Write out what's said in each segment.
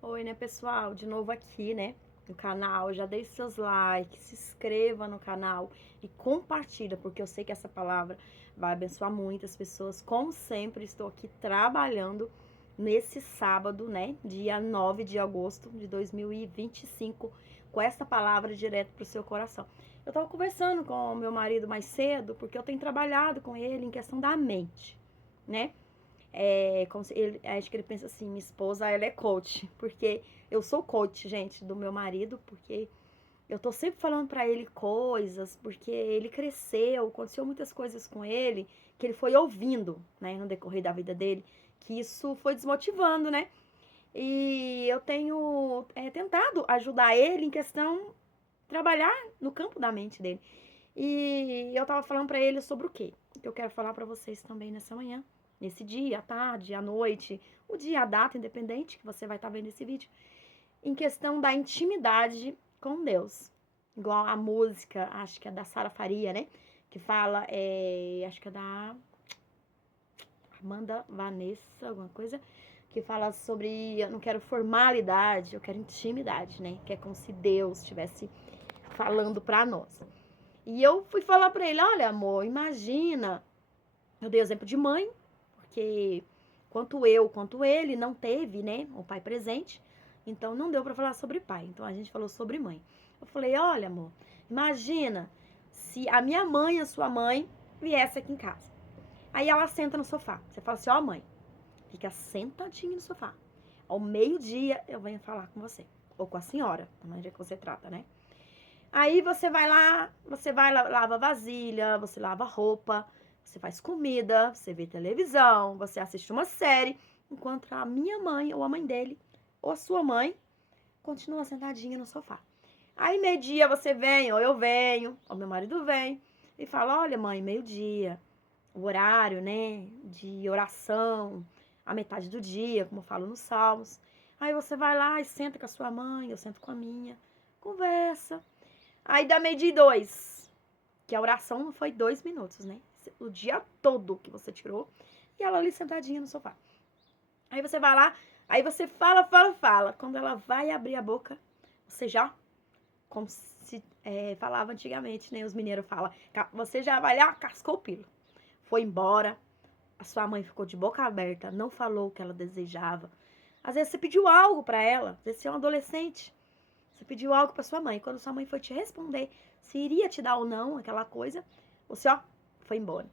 Oi, né, pessoal? De novo aqui, né, no canal. Já deixe seus likes, se inscreva no canal e compartilha, porque eu sei que essa palavra vai abençoar muitas pessoas. Como sempre, estou aqui trabalhando nesse sábado, né, dia 9 de agosto de 2025, com essa palavra direto para o seu coração. Eu estava conversando com o meu marido mais cedo, porque eu tenho trabalhado com ele em questão da mente, né? Como se ele, acho que ele pensa assim, minha esposa, ela é coach, porque eu sou coach, gente, do meu marido, porque eu tô sempre falando pra ele coisas, porque ele cresceu, aconteceu muitas coisas com ele, que ele foi ouvindo, né, no decorrer da vida dele, que isso foi desmotivando, né? E eu tenho tentado ajudar ele em questão trabalhar no campo da mente dele. E eu tava falando pra ele sobre o quê? Que eu quero falar pra vocês também nessa manhã, nesse dia, à tarde, à noite, o dia, a data, independente que você vai estar vendo esse vídeo, em questão da intimidade com Deus. Igual a música, acho que é da Sara Faria, né? Que fala, acho que é da Amanda Vanessa, alguma coisa, que fala sobre, eu não quero formalidade, eu quero intimidade, né? Que é como se Deus estivesse falando pra nós. E eu fui falar pra ele, olha, amor, imagina. Eu dei exemplo de mãe, porque quanto ele não teve, né, o pai presente, então não deu pra falar sobre pai. Então a gente falou sobre mãe. Eu falei, olha, amor, imagina se a minha mãe e a sua mãe viesse aqui em casa. Aí ela senta no sofá. Você fala assim, ó, mãe, fica sentadinha no sofá. Ao meio-dia eu venho falar com você. Ou com a senhora, da maneira que você trata, né? Aí você vai lava vasilha, você lava roupa, você faz comida, você vê televisão, você assiste uma série, enquanto a minha mãe ou a mãe dele ou a sua mãe continua sentadinha no sofá. Aí meio-dia você vem, ou eu venho, ou meu marido vem e fala: "Olha, mãe, meio-dia, o horário, né, de oração, a metade do dia, como eu falo nos Salmos". Aí você vai lá e senta com a sua mãe, eu sento com a minha, conversa. Aí dá meio-dia e 2, que a oração não foi 2 minutos, né? O dia todo que você tirou. E ela ali sentadinha no sofá. Aí você vai lá, aí você fala. Quando ela vai abrir a boca, você já, como se falava antigamente, né? Os mineiros falam, você já vai lá, cascou o pilo. Foi embora, a sua mãe ficou de boca aberta, não falou o que ela desejava. Às vezes você pediu algo pra ela, às vezes você é um adolescente. Você pediu algo para sua mãe. Quando sua mãe foi te responder se iria te dar ou não aquela coisa, você, ó, foi embora.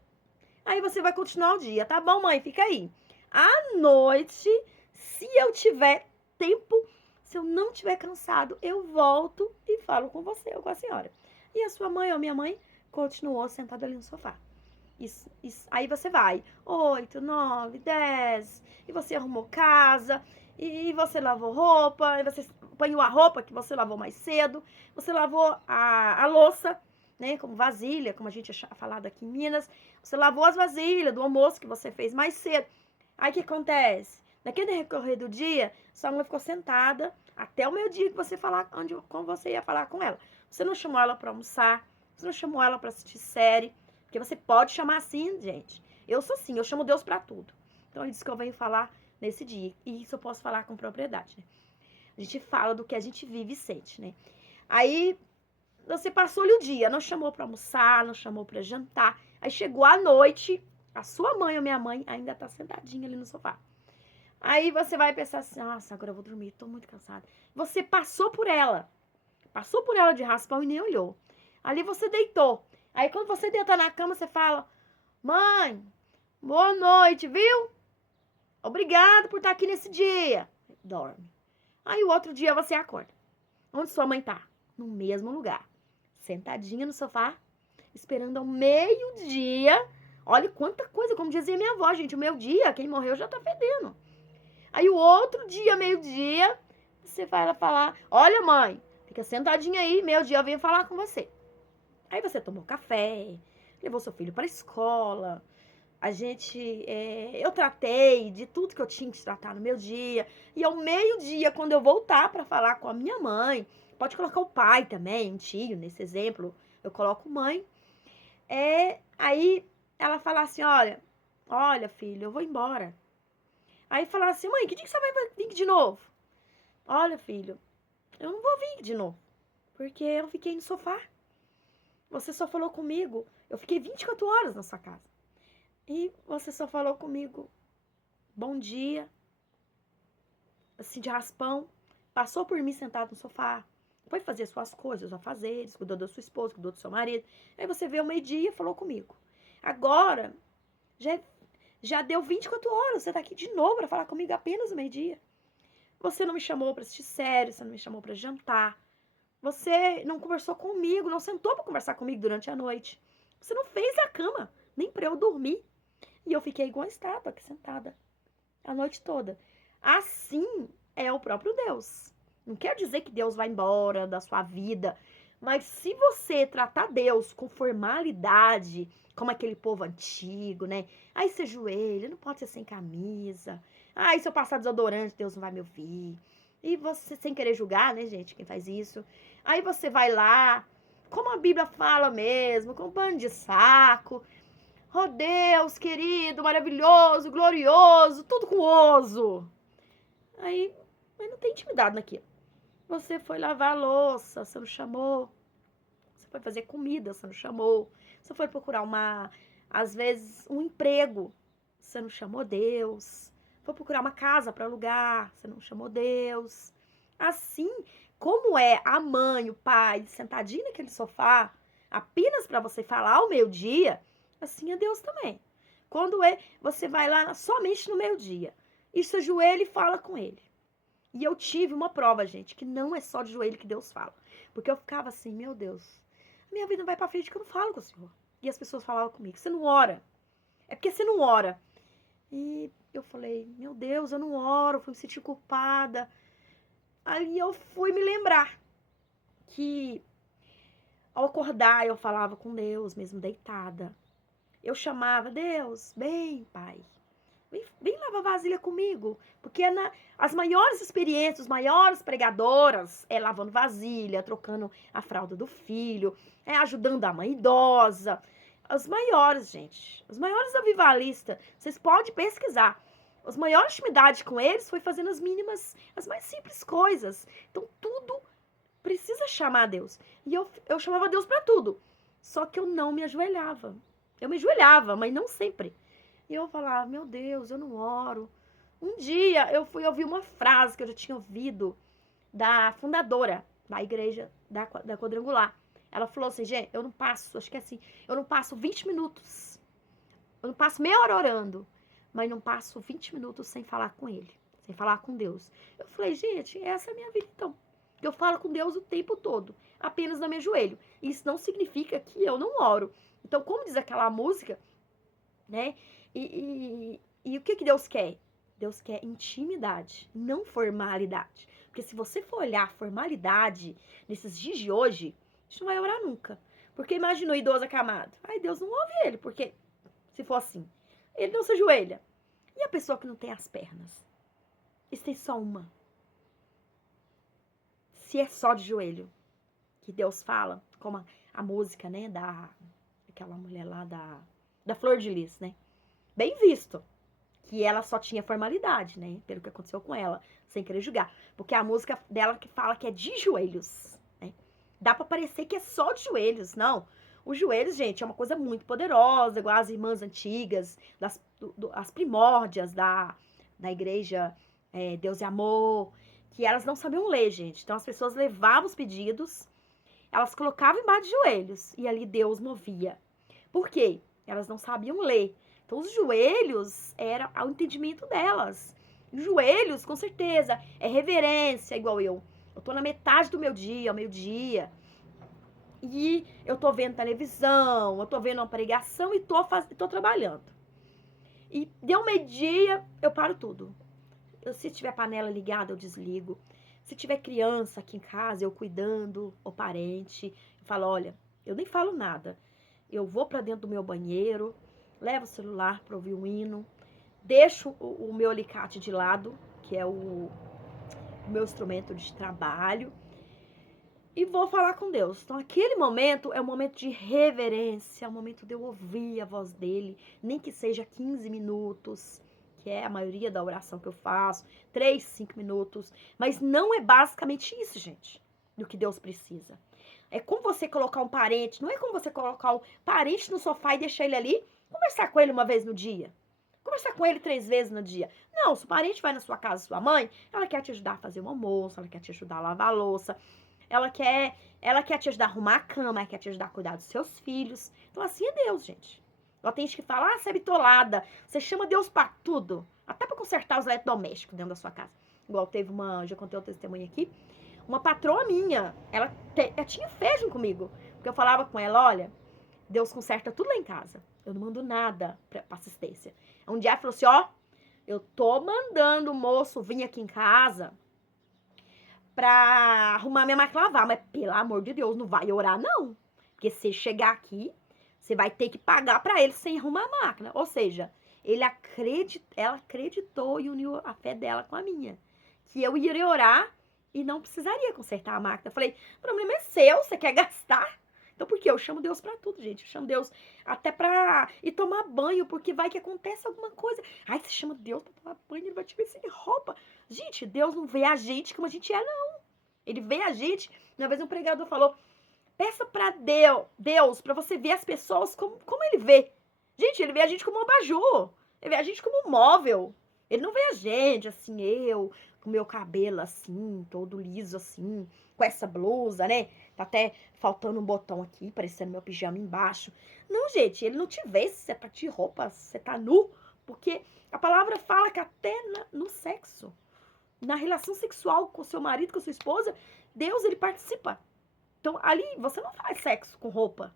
Aí você vai continuar o dia. Tá bom, mãe, fica aí. À noite, se eu tiver tempo, se eu não tiver cansado, eu volto e falo com você ou com a senhora. E a sua mãe ou minha mãe continuou sentada ali no sofá. Isso. Aí você vai, 8, 9, 10, e você arrumou casa, e você lavou roupa, e você apanhou a roupa que você lavou mais cedo, você lavou a louça, né, como vasilha, como a gente é falado aqui em Minas, você lavou as vasilhas do almoço que você fez mais cedo. Aí o que acontece? Naquele recorrer do dia, sua mãe ficou sentada até o meio-dia que você falar, como você ia falar com ela. Você não chamou ela para almoçar, você não chamou ela para assistir série, porque você pode chamar assim, gente. Eu sou assim, eu chamo Deus para tudo. Então é disso que eu venho falar nesse dia. E isso eu posso falar com propriedade, né? A gente fala do que a gente vive e sente, né? Aí você passou-lhe o dia, não chamou para almoçar, não chamou para jantar. Aí chegou a noite, a sua mãe ou minha mãe ainda tá sentadinha ali no sofá. Aí você vai pensar assim: nossa, agora eu vou dormir, tô muito cansada. Você passou por ela de raspão e nem olhou. Ali você deitou. Aí quando você deita na cama, você fala: mãe, boa noite, viu? Obrigado por estar aqui nesse dia. Dorme. Aí o outro dia você acorda. Onde sua mãe tá? No mesmo lugar. Sentadinha no sofá, esperando ao meio-dia. Olha quanta coisa, como dizia minha avó, gente. O meu dia, quem morreu já tá fedendo. Aí o outro dia, meio-dia, você vai lá falar: olha, mãe, fica sentadinha aí, meio-dia eu venho falar com você. Aí você tomou café, levou seu filho para a escola. Eu tratei de tudo que eu tinha que tratar no meu dia. E ao meio-dia, quando eu voltar para falar com a minha mãe, pode colocar o pai também, um tio, nesse exemplo, eu coloco mãe. Aí ela fala assim: olha, filho, eu vou embora. Aí falar assim: mãe, que dia que você vai vir de novo? olha, filho, eu não vou vir de novo, porque eu fiquei no sofá. Você só falou comigo, eu fiquei 24 horas na sua casa. E você só falou comigo, bom dia, assim, de raspão. Passou por mim sentado no sofá. Foi fazer suas coisas, os afazeres, cuidou da sua esposa, cuidou do seu marido. Aí você veio ao meio-dia e falou comigo. Agora, já, já deu 24 horas, você tá aqui de novo para falar comigo apenas ao meio-dia. Você não me chamou para assistir série, você não me chamou para jantar. Você não conversou comigo, não sentou para conversar comigo durante a noite. Você não fez a cama, nem para eu dormir. E eu fiquei igual a estátua aqui sentada a noite toda. Assim é o próprio Deus. Não quer dizer que Deus vai embora da sua vida, mas se você tratar Deus com formalidade, como aquele povo antigo, né? Aí você ajoelha, não pode ser sem camisa. Aí se eu passar desodorante, Deus não vai me ouvir. E você, sem querer julgar, né, gente, quem faz isso. Aí você vai lá, como a Bíblia fala mesmo, com um pano de saco. Oh, Deus, querido, maravilhoso, glorioso, tudo com oso. Aí, mas não tem intimidade naquilo. Você foi lavar a louça, você não chamou. Você foi fazer comida, você não chamou. Você foi procurar às vezes, um emprego, você não chamou Deus. Foi procurar uma casa para alugar, você não chamou Deus. Assim, como é a mãe, o pai, sentadinho naquele sofá, apenas para você falar ao meio-dia, assim é Deus também. Quando você vai lá somente no meio-dia, e se ajoelha e fala com ele. E eu tive uma prova, gente, que não é só de joelho que Deus fala. Porque eu ficava assim, meu Deus, minha vida não vai pra frente que eu não falo com o Senhor. E as pessoas falavam comigo, você não ora. É porque você não ora. E eu falei, meu Deus, eu não oro, fui me sentir culpada. Aí eu fui me lembrar que ao acordar eu falava com Deus, mesmo deitada. Eu chamava, Deus, bem, Pai, vem lavar vasilha comigo. Porque as maiores experiências, as maiores pregadoras é lavando vasilha, trocando a fralda do filho, ajudando a mãe idosa. As maiores, gente, os maiores avivalistas, vocês podem pesquisar. As maiores intimidades com eles foi fazendo as mínimas, as mais simples coisas. Então, tudo precisa chamar Deus. E eu chamava Deus para tudo. Só que eu não me ajoelhava. Eu me ajoelhava, mas não sempre. E eu falava, meu Deus, eu não oro. Um dia eu fui ouvir uma frase que eu já tinha ouvido da fundadora da igreja da Quadrangular. Ela falou assim, gente, eu não passo, acho que é assim, eu não passo 20 minutos. Eu não passo meia hora orando, mas não passo 20 minutos sem falar com ele, sem falar com Deus. Eu falei, gente, essa é a minha vida então. Eu falo com Deus o tempo todo, apenas no meu joelho. Isso não significa que eu não oro. Então, como diz aquela música, né? E o que Deus quer? Deus quer intimidade, não formalidade. Porque se você for olhar formalidade nesses dias de hoje, a gente não vai orar nunca. Porque imagina o idoso acamado. Ai, Deus não ouve ele, porque se for assim, ele não se ajoelha. E a pessoa que não tem as pernas? E se tem só uma? Se é só de joelho, que Deus fala, como a música, né, daquela mulher lá da Flor de Lis, né? Bem visto. Que ela só tinha formalidade, né? Pelo que aconteceu com ela, sem querer julgar. Porque a música dela que fala que é de joelhos, né? Dá pra parecer que é só de joelhos. Não. Os joelhos, gente, é uma coisa muito poderosa, igual as irmãs antigas, as primórdias da igreja Deus é Amor, que elas não sabiam ler, gente. Então as pessoas levavam os pedidos, elas colocavam embaixo de joelhos, e ali Deus movia. Por quê? Elas não sabiam ler. Então, os joelhos era o entendimento delas. Os joelhos, com certeza, é reverência, igual eu. Eu tô na metade do meu dia, ao meio-dia. E eu tô vendo televisão, eu tô vendo uma pregação e tô trabalhando. E deu meio-dia, eu paro tudo. Se tiver panela ligada, eu desligo. Se tiver criança aqui em casa, eu cuidando, ou parente, eu falo, olha, eu nem falo nada. Eu vou para dentro do meu banheiro, levo o celular para ouvir um hino, deixo o meu alicate de lado, que é o meu instrumento de trabalho, e vou falar com Deus. Então, aquele momento é um momento de reverência, é um momento de eu ouvir a voz dele, nem que seja 15 minutos, que é a maioria da oração que eu faço, 3, 5 minutos, mas não é basicamente isso, gente, do que Deus precisa. É como você colocar um parente, não é como você colocar um parente no sofá e deixar ele ali, conversar com ele uma vez no dia. Conversar com ele 3 vezes no dia. Não, se o parente vai na sua casa, sua mãe, ela quer te ajudar a fazer um almoço, ela quer te ajudar a lavar a louça, ela quer te ajudar a arrumar a cama, ela quer te ajudar a cuidar dos seus filhos. Então assim é Deus, gente. Ela tem gente que fala, você é bitolada, você chama Deus pra tudo, até pra consertar os eletrodomésticos dentro da sua casa. Igual teve já contei o testemunho aqui, uma patroa minha, ela tinha fé comigo, porque eu falava com ela, olha, Deus conserta tudo lá em casa. Eu não mando nada pra assistência. Um dia ela falou assim, ó, eu tô mandando o moço vir aqui em casa pra arrumar minha máquina lavar, mas pelo amor de Deus, não vai orar não. Porque se chegar aqui, você vai ter que pagar pra ele sem arrumar a máquina. Ou seja, ela acreditou e uniu a fé dela com a minha. Que eu iria orar e não precisaria consertar a máquina. Eu falei, o problema é seu, você quer gastar? Então, por quê? Eu chamo Deus pra tudo, gente. Eu chamo Deus até pra ir tomar banho, porque vai que acontece alguma coisa. Ai, você chama Deus pra tomar banho, ele vai te ver sem roupa. Gente, Deus não vê a gente como a gente é, não. Ele vê a gente. Uma vez um pregador falou, peça pra Deus pra você ver as pessoas como ele vê. Gente, ele vê a gente como um abajur. Ele vê a gente como um móvel. Ele não vê a gente, assim, eu, com meu cabelo assim, todo liso assim, com essa blusa, né? Tá até faltando um botão aqui, parecendo meu pijama embaixo. Não, gente, ele não te vê se você tá de roupa, se você tá nu. Porque a palavra fala que até no sexo, na relação sexual com seu marido, com sua esposa, Deus, ele participa. Então, ali, você não faz sexo com roupa.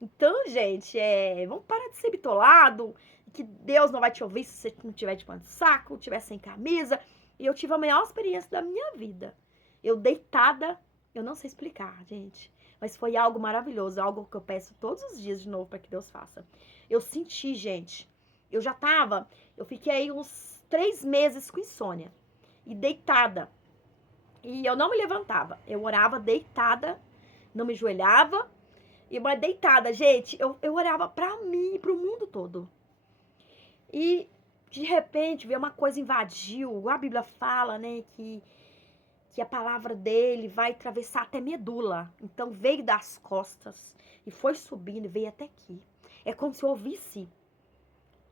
Então, gente, vamos parar de ser bitolado, que Deus não vai te ouvir se você não tiver de pano de saco, tiver sem camisa. E eu tive a maior experiência da minha vida. Eu deitada, eu não sei explicar, gente, mas foi algo maravilhoso, algo que eu peço todos os dias de novo para que Deus faça. Eu senti, gente, eu fiquei aí uns 3 meses com insônia e deitada. E eu não me levantava, eu orava deitada, não me ajoelhava, e uma deitada, gente, eu orava pra mim e pro mundo todo. E, de repente, veio uma coisa invadiu. A Bíblia fala, né, que a palavra dele vai atravessar até medula. Então, veio das costas e foi subindo e veio até aqui. É como se eu ouvisse,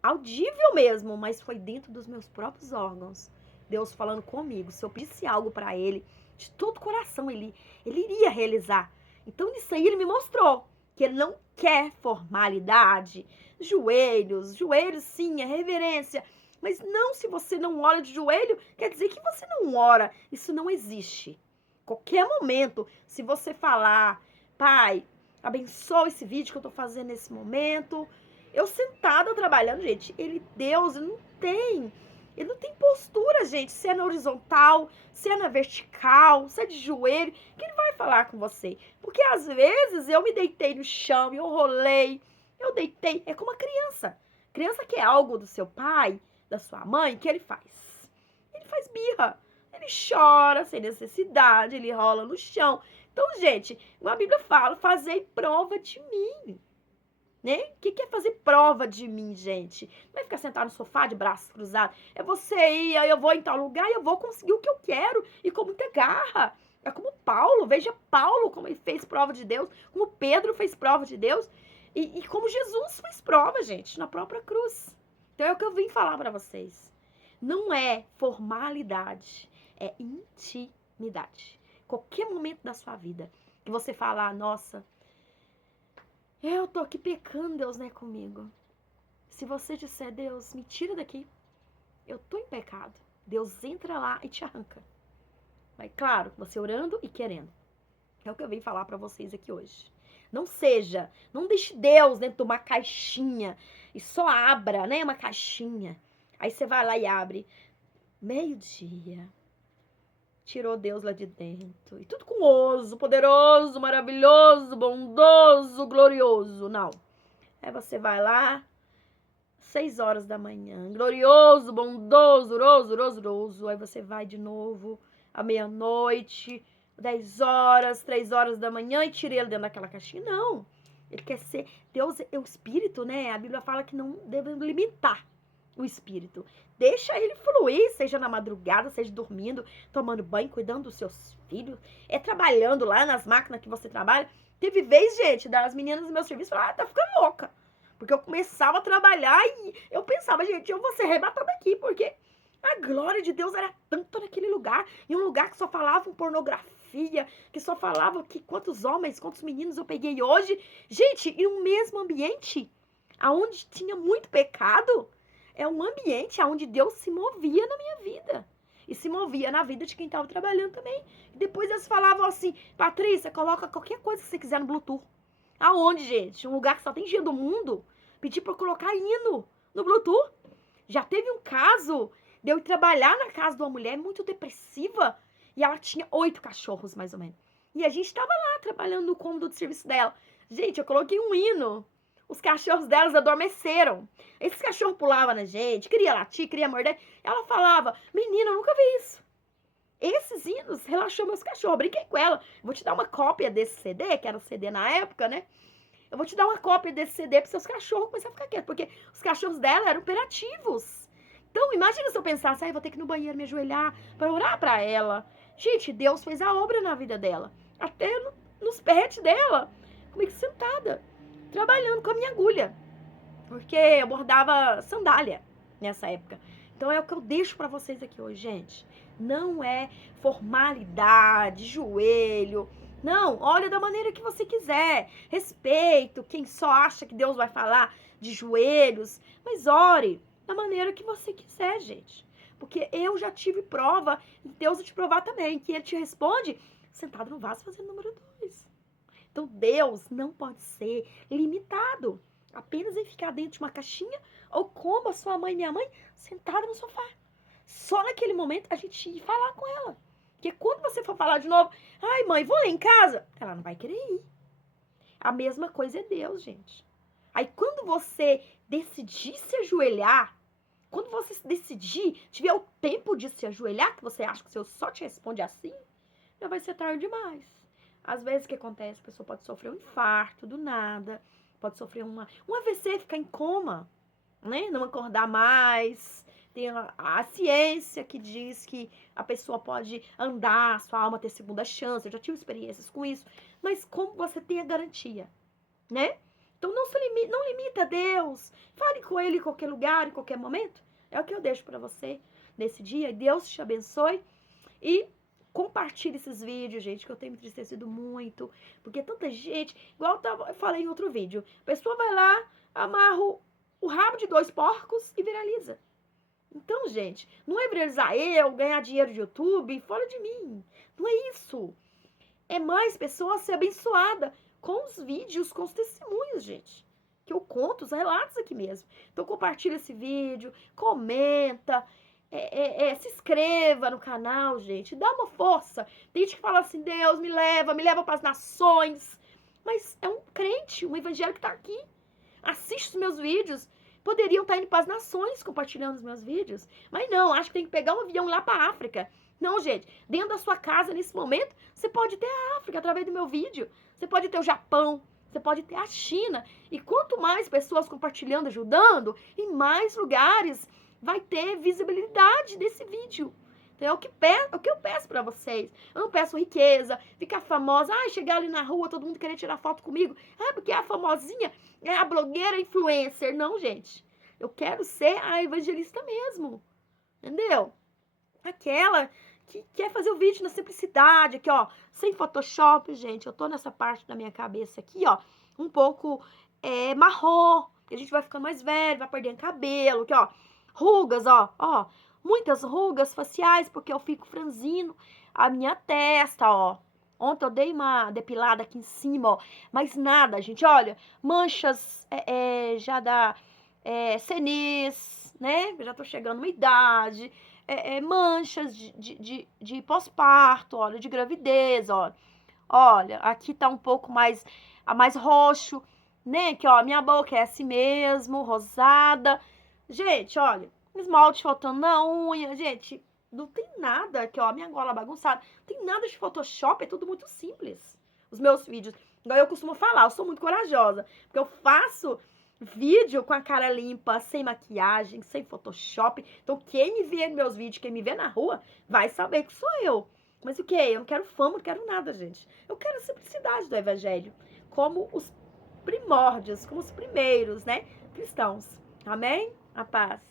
audível mesmo, mas foi dentro dos meus próprios órgãos. Deus falando comigo. Se eu pedisse algo pra ele, de todo o coração, ele iria realizar. Então, nisso aí, ele me mostrou que ele não quer formalidade, joelhos sim, é reverência, mas não, se você não ora de joelho, quer dizer que você não ora, isso não existe. Qualquer momento, se você falar, pai, abençoa esse vídeo que eu tô fazendo nesse momento, eu sentada trabalhando, gente, Deus, ele não tem postura, gente, se é na horizontal, se é na vertical, se é de joelho, que ele vai falar com você. Porque às vezes eu me deitei no chão, eu rolei, eu deitei, é como a criança. Criança quer algo do seu pai, da sua mãe, que ele faz? Ele faz birra, ele chora sem necessidade, ele rola no chão. Então, gente, a Bíblia fala, fazei prova de mim. Né? O que é fazer prova de mim, gente? Não é ficar sentado no sofá de braços cruzados. É você ir, eu vou em tal lugar e eu vou conseguir o que eu quero. E com muita garra. É como Paulo, veja Paulo como ele fez prova de Deus, como Pedro fez prova de Deus. E como Jesus fez prova, gente, na própria cruz. Então é o que eu vim falar para vocês. Não é formalidade, é intimidade. Qualquer momento da sua vida que você falar, nossa, eu tô aqui pecando, Deus não é comigo. Se você disser, Deus, me tira daqui, eu tô em pecado. Deus entra lá e te arranca. Mas claro, você orando e querendo. É o que eu vim falar pra vocês aqui hoje. Não deixe Deus dentro de uma caixinha e só abra, né, uma caixinha. Aí você vai lá e abre. Meio-dia. Tirou Deus lá de dentro. E tudo com oso, poderoso, maravilhoso, bondoso, glorioso. Não. Aí você vai lá, 6 horas da manhã. Glorioso, bondoso, roso. Aí você vai de novo, à meia-noite, 10 horas, 3 horas da manhã e tira ele dentro daquela caixinha. Não. Ele quer ser... Deus é o Espírito, né? A Bíblia fala que não devemos limitar o Espírito. Deixa ele fluir, seja na madrugada, seja dormindo, tomando banho, cuidando dos seus filhos, trabalhando lá nas máquinas que você trabalha. Teve vez, gente, das meninas do meu serviço falaram, tá ficando louca. Porque eu começava a trabalhar e eu pensava, gente, eu vou ser arrebatada aqui, porque a glória de Deus era tanto naquele lugar, em um lugar que só falavam pornografia, que só falava que quantos homens, quantos meninos eu peguei hoje. Gente, em um mesmo ambiente, aonde tinha muito pecado, é um ambiente onde Deus se movia na minha vida. E se movia na vida de quem estava trabalhando também. E depois eles falavam assim, Patrícia, coloca qualquer coisa que você quiser no Bluetooth. Aonde, gente? Um lugar que só tem gente do mundo. Pedi pra eu colocar hino no Bluetooth. Já teve um caso de eu ir trabalhar na casa de uma mulher muito depressiva. E ela tinha 8 cachorros, mais ou menos. E a gente tava lá trabalhando no cômodo de serviço dela. Gente, eu coloquei um hino. Os cachorros delas adormeceram. Esses cachorros pulavam na gente, queria latir, queria morder. Ela falava, menina, eu nunca vi isso. Esses hinos relaxou meus cachorros. Brinquei com ela. Vou te dar uma cópia desse CD, que era o CD na época, né? Eu vou te dar uma cópia desse CD para seus cachorros começarem a ficar quietos, porque os cachorros dela eram operativos. Então, imagina se eu pensasse, eu vou ter que ir no banheiro me ajoelhar para orar para ela. Gente, Deus fez a obra na vida dela. Até nos pets dela. Comigo sentada, trabalhando com a minha agulha. Porque eu bordava sandália nessa época. Então, é o que eu deixo para vocês aqui hoje, gente. Não é formalidade, joelho. Não, olha da maneira que você quiser. Respeito quem só acha que Deus vai falar de joelhos. Mas ore da maneira que você quiser, gente. Porque eu já tive prova, e Deus vai te provar também, que Ele te responde sentado no vaso fazendo número 2. Então, Deus não pode ser limitado apenas em ficar dentro de uma caixinha ou como a sua mãe e minha mãe sentada no sofá. Só naquele momento a gente ia falar com ela. Porque quando você for falar de novo, ai mãe, vou lá em casa, ela não vai querer ir. A mesma coisa é Deus, gente. Aí quando você decidir se ajoelhar, quando você decidir, tiver o tempo de se ajoelhar, que você acha que Deus só te responde assim, já vai ser tarde demais. Às vezes o que acontece? A pessoa pode sofrer um infarto do nada, pode sofrer um AVC, ficar em coma, né? Não acordar mais. Tem a ciência que diz que a pessoa pode andar, sua alma ter segunda chance. Eu já tive experiências com isso. Mas como você tem a garantia, né? Então não limita a Deus. Fale com Ele em qualquer lugar, em qualquer momento. É o que eu deixo para você nesse dia. Deus te abençoe. E compartilhe esses vídeos, gente, que eu tenho me entristecido muito. Porque tanta gente, igual eu falei em outro vídeo, a pessoa vai lá, amarra o rabo de 2 porcos e viraliza. Então, gente, não é viralizar eu, ganhar dinheiro de YouTube, fora de mim. Não é isso. É mais pessoas ser abençoada com os vídeos, com os testemunhos, gente. Que eu conto, os relatos aqui mesmo. Então, compartilha esse vídeo, comenta, se inscreva no canal, gente. Dá uma força. Tem gente que fala assim, Deus, me leva para as nações. Mas é um crente, um evangélico que está aqui. Assiste os meus vídeos. Poderiam estar indo para as nações compartilhando os meus vídeos. Mas não, acho que tem que pegar um avião lá para a África. Não, gente. Dentro da sua casa, nesse momento, você pode ter a África através do meu vídeo. Você pode ter o Japão. Você pode ter a China. E quanto mais pessoas compartilhando, ajudando, em mais lugares vai ter visibilidade desse vídeo. Então, é o que eu peço para vocês. Eu não peço riqueza, ficar famosa. Chegar ali na rua, todo mundo querer tirar foto comigo. Porque a famosinha é a blogueira influencer. Não, gente. Eu quero ser a evangelista mesmo. Entendeu? Aquela que quer fazer o vídeo na simplicidade. Aqui, ó. Sem Photoshop, gente. Eu tô nessa parte da minha cabeça aqui, ó. Um pouco marrom. A gente vai ficando mais velho, vai perdendo cabelo. Aqui, ó. Rugas, ó. Muitas rugas faciais, porque eu fico franzino a minha testa, ó. Ontem eu dei uma depilada aqui em cima, ó. Mas nada, gente, olha. Manchas já da senis, né? Eu já tô chegando uma idade. Manchas de pós-parto, olha, de gravidez, ó. Olha, aqui tá um pouco mais roxo, né? Que, ó, minha boca é assim mesmo, rosada. Gente, olha. Esmalte faltando na unha, gente, não tem nada aqui, ó, minha gola bagunçada, não tem nada de Photoshop, é tudo muito simples. Os meus vídeos, igual eu costumo falar, eu sou muito corajosa, porque eu faço vídeo com a cara limpa, sem maquiagem, sem Photoshop. Então, quem me vê nos meus vídeos, quem me vê na rua, vai saber que sou eu. Mas o que? Eu não quero fama, não quero nada, gente. Eu quero a simplicidade do evangelho, como os primórdios, como os primeiros, né, cristãos. Amém? A paz.